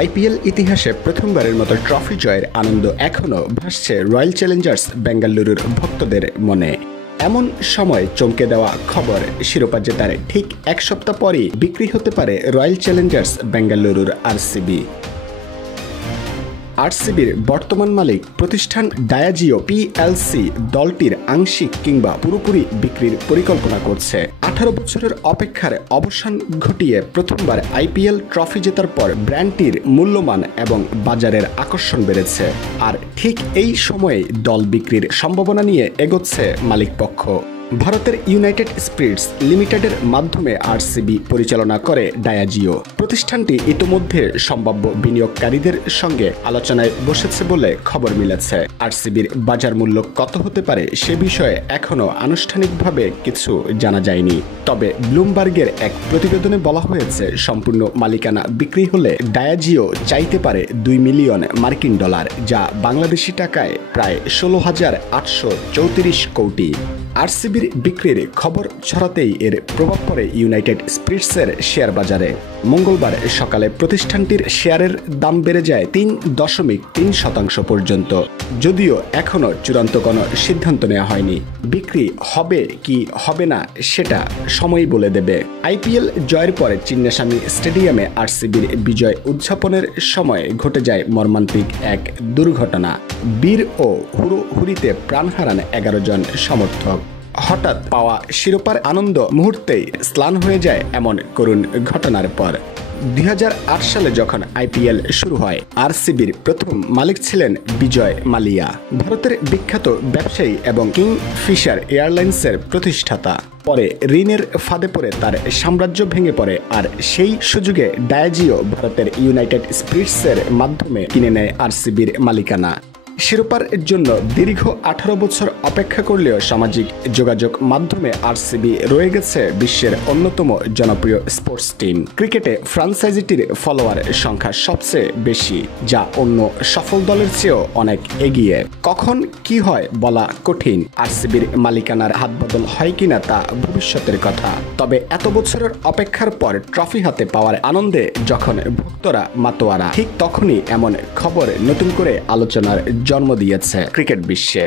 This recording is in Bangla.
আইপিএল ইতিহাসে প্রথমবারের মতো ট্রফি জয়ের আনন্দ এখনও ভাসছে রয়্যাল চ্যালেঞ্জার্স বেঙ্গালুরুর ভক্তদের মনে। এমন সময় চমকে দেওয়া খবর, শিরোপা জেতার ঠিক এক সপ্তাহ পরই বিক্রি হতে পারে রয়্যাল চ্যালেঞ্জার্স বেঙ্গালুরুর আরসিবির বর্তমান মালিক প্রতিষ্ঠান ডায়াজিও পিএলসি দলটির আংশিক কিংবা পুরোপুরি বিক্রির পরিকল্পনা করছে। 18 বছরের অপেক্ষার অবসান ঘটিয়ে প্রথমবার আইপিএল ট্রফি জেতার পর ব্র্যান্ডটির মূল্যমান এবং বাজারের আকর্ষণ বেড়েছে। আর ঠিক এই সময়ে দল বিক্রির সম্ভাবনা নিয়ে এগোচ্ছে মালিকপক্ষ। ভারতের ইউনাইটেড স্পিরিটস লিমিটেডের মাধ্যমে আরসিবি পরিচালনা করে ডায়াজিও। প্রতিষ্ঠানটি ইতোমধ্যে সম্ভাব্য বিনিয়োগকারীদের সঙ্গে আলোচনায় বসেছে বলে খবর মিলেছে। আরসিবির বাজার মূল্য কত হতে পারে সে বিষয়ে এখনও আনুষ্ঠানিকভাবে কিছু জানা যায়নি। তবে ব্লুমবার্গের এক প্রতিবেদনে বলা হয়েছে, সম্পূর্ণ মালিকানা বিক্রি হলে ডায়াজিও চাইতে পারে $2 মিলিয়ন, যা বাংলাদেশি টাকায় প্রায় 16,834 কোটি। আরসিবির বিক্রির খবর ছড়াতেই এর প্রভাব পড়ে ইউনাইটেড স্পিরিটসের শেয়ার বাজারে। মঙ্গলবার সকালে প্রতিষ্ঠানটির শেয়ারের দাম বেড়ে যায় 3.3% পর্যন্ত। যদিও এখনও চূড়ান্ত কোনো সিদ্ধান্ত নেওয়া হয়নি। বিক্রি হবে কি হবে না সেটা সময় বলে দেবে। আইপিএল জয়ের পরে চিন্নাস্বামী স্টেডিয়ামে আরসিবির বিজয় উদযাপনের সময় ঘটে যায় মর্মান্তিক এক দুর্ঘটনা। বীর ও হুড়োহুড়িতে প্রাণ হারান 11 জন সমর্থক। হঠাৎ পাওয়া শিরোপার আনন্দ মুহূর্তেই স্লান হয়ে যায় এমন করুণ ঘটনার পর। 2008 সালে যখন আইপিএল শুরু হয়, আরসিবির প্রথম মালিক ছিলেন বিজয় মালিয়া, ভারতের বিখ্যাত ব্যবসায়ী এবং কিংফিশার এয়ারলাইন্সের প্রতিষ্ঠাতা। পরে ঋণের ফাঁদে পড়ে তার সাম্রাজ্য ভেঙে পড়ে, আর সেই সুযোগে ডায়াজিও ভারতের ইউনাইটেড স্পিরিটসের মাধ্যমে কিনে নেয় আরসিবির মালিকানা। শিরোপার জন্য দীর্ঘ 18 বছর অপেক্ষা করলেও সামাজিক যোগাযোগ মাধ্যমে আরসিবি রয়ে গেছে বিশ্বের অন্যতম জনপ্রিয় স্পোর্টস টিম। ক্রিকেটে ফ্র্যাঞ্চাইজিটির ফলোয়ার সংখ্যা সবচেয়ে বেশি, যা অন্য সফল দলের চেয়েও অনেক এগিয়ে। কখন কি হয় বলা কঠিন। আরসিবির মালিকানার হাত বদল হয় কিনা তা ভবিষ্যতের কথা। তবে এত বছরের অপেক্ষার পর ট্রফি হাতে পাওয়ার আনন্দে যখন ভক্তরা মাতোয়ারা, ঠিক তখনই এমন খবর নতুন করে আলোচনার জন্ম দিয়েছে ক্রিকেট বিশ্বে।